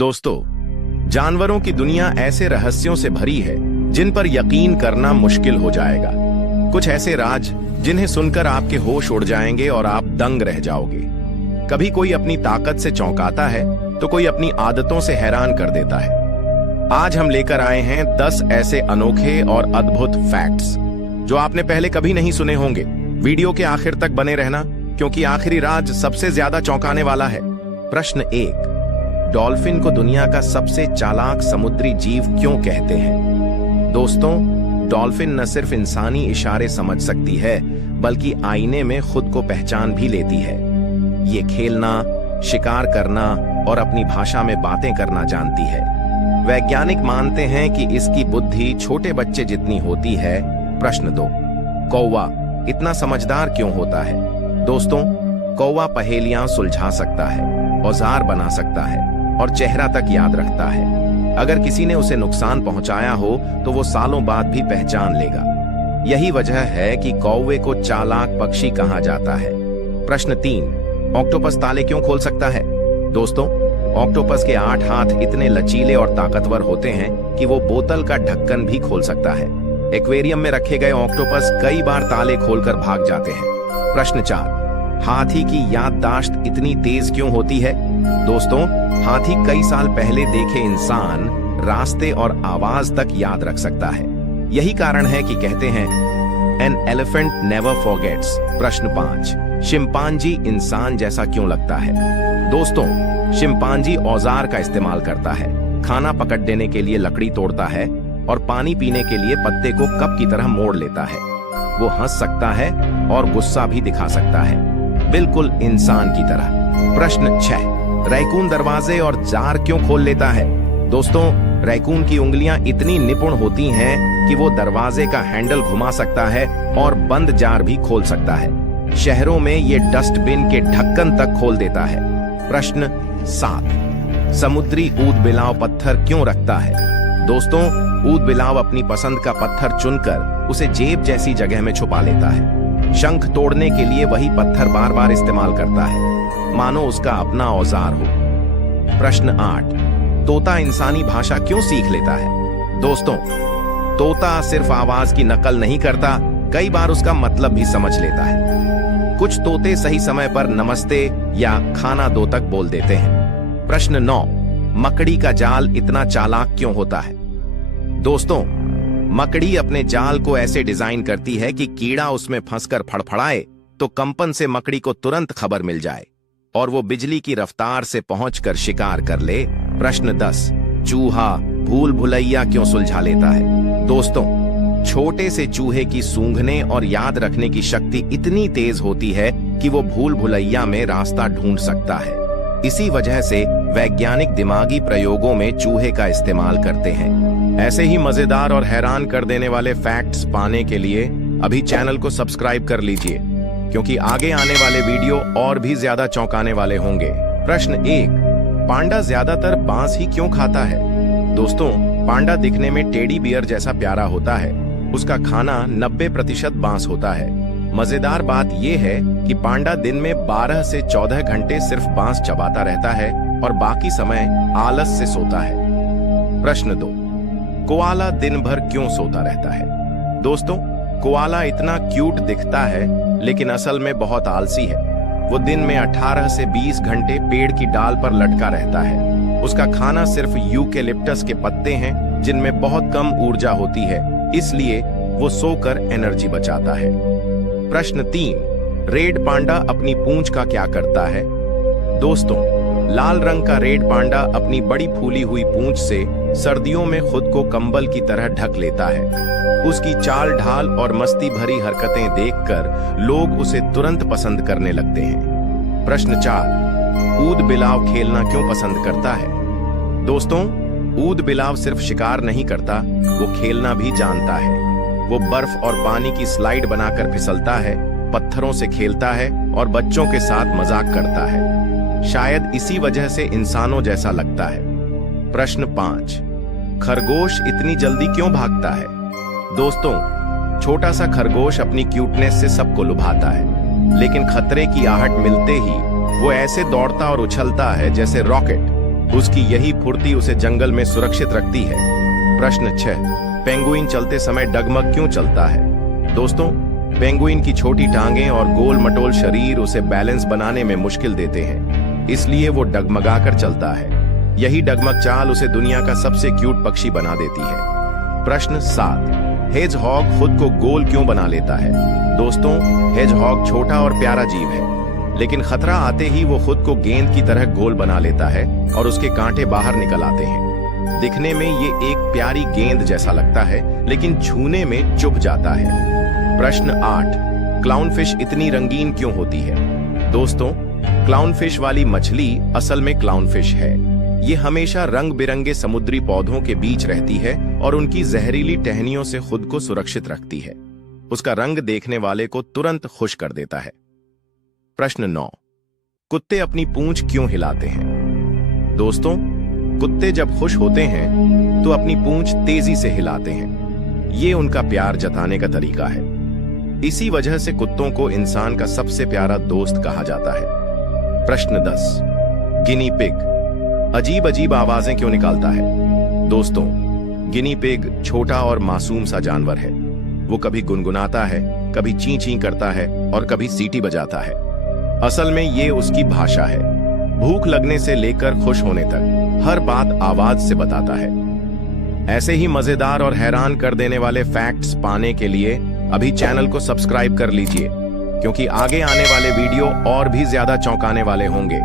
दोस्तों, जानवरों की दुनिया ऐसे रहस्यों से भरी है जिन पर यकीन करना मुश्किल हो जाएगा। कुछ ऐसे राज जिन्हें सुनकर आपके होश उड़ जाएंगे और आप दंग रह जाओगे। कभी कोई अपनी ताकत से चौंकाता है तो कोई अपनी आदतों से हैरान कर देता है। आज हम लेकर आए हैं 10 ऐसे अनोखे और अद्भुत फैक्ट्स जो आपने पहले कभी नहीं सुने होंगे। वीडियो के आखिर तक बने रहना, क्योंकि आखिरी राज सबसे ज्यादा चौंकाने वाला है। प्रश्न 1, डॉल्फिन को दुनिया का सबसे चालाक समुद्री जीव क्यों कहते हैं? दोस्तों, डॉल्फिन न सिर्फ इंसानी इशारे समझ सकती है, बल्कि आईने में खुद को पहचान भी लेती है। ये खेलना, शिकार करना और अपनी भाषा में बातें करना जानती है। वैज्ञानिक मानते हैं कि इसकी बुद्धि छोटे बच्चे जितनी होती है। प्रश्न 2, कौवा इतना समझदार क्यों होता है? दोस्तों, कौवा पहेलियां सुलझा सकता है, औजार बना सकता है और चेहरा तक याद रखता है। अगर किसी ने उसे नुकसान पहुंचाया हो तो वो सालों बाद भी पहचान लेगा। यही वजह है कि कौवे को चालाक पक्षी कहा जाता है। प्रश्न 3, ऑक्टोपस ताले क्यों खोल सकता है? दोस्तों, ऑक्टोपस के 8 हाथ इतने लचीले और ताकतवर होते हैं कि वो बोतल का ढक्कन भी खोल सकता है। एक्वेरियम में रखे गए ऑक्टोपस कई बार ताले खोलकर भाग जाते हैं। प्रश्न 4, हाथी की याददाश्त इतनी तेज क्यों होती है? दोस्तों, हाथी कई साल पहले देखे इंसान, रास्ते और आवाज तक याद रख सकता है। यही कारण है कि कहते हैं एन एलिफेंट नेवर फॉरगेट्स। प्रश्न 5, शिंपांजी इंसान जैसा क्यों लगता है? दोस्तों, शिंपांजी औजार का इस्तेमाल करता है। खाना पकड़ देने के लिए लकड़ी तोड़ता है और पानी पीने के लिए पत्ते को कप की तरह मोड़ लेता है। वो हंस सकता है और गुस्सा भी दिखा सकता है, बिल्कुल इंसान की तरह। प्रश्न 6, रैकून दरवाजे और जार क्यों खोल लेता है? दोस्तों, रैकून की उंगलियां इतनी निपुण होती हैं कि वो दरवाजे का हैंडल घुमा सकता है और बंद जार भी खोल सकता है। शहरों में ये डस्टबिन के ढक्कन तक खोल देता है। प्रश्न 7, समुद्री ऊदबिलाव पत्थर क्यों रखता है? दोस्तों, ऊदबिलाव अपनी पसंद का पत्थर चुनकर उसे जेब जैसी जगह में छुपा लेता है। शंख तोड़ने के लिए वही पत्थर बार बार इस्तेमाल करता है, मानो उसका अपना औजार हो। प्रश्न 8, तोता इंसानी भाषा क्यों सीख लेता है? दोस्तों, तोता सिर्फ आवाज की नकल नहीं करता, कई बार उसका मतलब भी समझ लेता है। कुछ तोते सही समय पर नमस्ते या खाना दो तक बोल देते हैं। प्रश्न 9, मकड़ी का जाल इतना चालाक क्यों होता है? दोस्तों, मकड़ी अपने जाल को ऐसे डिजाइन करती है कि कीड़ा उसमें फंसकर फड़फड़ाए तो कंपन से मकड़ी को तुरंत खबर मिल जाए और वो बिजली की रफ्तार से पहुंचकर शिकार कर ले। प्रश्न 10, चूहा भूल भुलैया क्यों सुलझा लेता है? दोस्तों, छोटे से चूहे की सूंघने और याद रखने की शक्ति इतनी तेज होती है कि वो भूल भुलैया में रास्ता ढूंढ सकता है। इसी वजह से वैज्ञानिक दिमागी प्रयोगों में चूहे का इस्तेमाल करते हैं। ऐसे ही मजेदार और हैरान कर देने वाले फैक्ट्स पाने के लिए अभी चैनल को सब्सक्राइब कर लीजिए, क्योंकि आगे आने वाले वीडियो और भी ज्यादा चौंकाने वाले होंगे। प्रश्न 1, पांडा ज्यादातर बांस ही क्यों खाता है? दोस्तों, पांडा दिखने में टेडी बियर जैसा प्यारा होता है। उसका खाना 90% बांस होता है। मजेदार बात यह है कि पांडा दिन में 12 से 14 घंटे सिर्फ बांस चबाता रहता है और बाकी समय आलस से सोता है। प्रश्न 2, कोआला दिन भर क्यों सोता रहता है? दोस्तों, कोआला इतना क्यूट दिखता है, लेकिन असल में बहुत आलसी है। वो दिन में 18 से 20 घंटे पेड़ की डाल पर लटका रहता है। उसका खाना सिर्फ यूकेलिप्टस के पत्ते हैं, जिनमें बहुत कम ऊर्जा होती है, इसलिए वो सोकर एनर्जी बचाता है। प्रश्न 3, रेड पांडा अपनी पूंछ का क्या करता है? दोस्तों, लाल रंग का रेड पांडा अपनी बड़ी फूली हुई पूंछ से सर्दियों में खुद को कंबल की तरह ढक लेता है। उसकी चाल ढाल और मस्ती भरी हरकतें देखकर लोग उसे तुरंत पसंद करने लगते हैं। प्रश्न 4, ऊद बिलाव खेलना क्यों पसंद करता है? दोस्तों, ऊद बिलाव सिर्फ शिकार नहीं करता, वो खेलना भी जानता है। वो बर्फ और पानी की स्लाइड बनाकर फिसलता है, पत्थरों से खेलता है और बच्चों के साथ मजाक करता है। शायद इसी वजह से इंसानों जैसा लगता है। प्रश्न 5, खरगोश इतनी जल्दी क्यों भागता है? दोस्तों, छोटा सा खरगोश अपनी क्यूटनेस से सबको लुभाता है, लेकिन खतरे की आहट मिलते ही वो ऐसे दौड़ता और उछलता है जैसे रॉकेट। उसकी यही फुर्ती उसे जंगल में सुरक्षित रखती है। प्रश्न 6, पेंगुइन चलते समय डगमग क्यों चलता है? दोस्तों, पेंगुइन की छोटी टांगें और गोल मटोल शरीर उसे बैलेंस बनाने में मुश्किल देते हैं, इसलिए वो डगमगाकर चलता है। यही डगमग चाल उसे दुनिया का सबसे क्यूट पक्षी बना देती है। प्रश्न 7, हेजहॉग खुद को गोल क्यों बना लेता है? दोस्तों, हेजहॉग छोटा और प्यारा जीव है, लेकिन खतरा आते ही वो खुद को गेंद की तरह गोल बना लेता है और उसके कांटे बाहर निकल आते हैं। दिखने में ये एक प्यारी गेंद जैसा लगता है, लेकिन छूने में चुभ जाता है। प्रश्न 8, क्लाउनफिश इतनी रंगीन क्यों होती है? दोस्तों, क्लाउनफिश वाली मछली असल में क्लाउनफिश है। ये हमेशा रंग बिरंगे समुद्री पौधों के बीच रहती है और उनकी जहरीली टहनियों से खुद को सुरक्षित रखती है। उसका रंग देखने वाले को तुरंत खुश कर देता है। प्रश्न 9, कुत्ते अपनी पूंछ क्यों हिलाते हैं? दोस्तों, कुत्ते जब खुश होते हैं तो अपनी पूंछ तेजी से हिलाते हैं। ये उनका प्यार जताने का तरीका है। इसी वजह से कुत्तों को इंसान का सबसे प्यारा दोस्त कहा जाता है। प्रश्न 10, गिनी पिग अजीब अजीब आवाजें क्यों निकालता है? दोस्तों, गिनी पिग छोटा और मासूम सा जानवर है। वो कभी गुनगुनाता है, कभी ची ची करता है और कभी सीटी बजाता है। असल में ये उसकी भाषा है। भूख लगने से लेकर खुश होने तक हर बात आवाज से बताता है। ऐसे ही मजेदार और हैरान कर देने वाले फैक्ट्स पाने के लिए अभी चैनल को सब्सक्राइब कर लीजिए, क्योंकि आगे आने वाले वीडियो और भी ज्यादा चौंकाने वाले होंगे।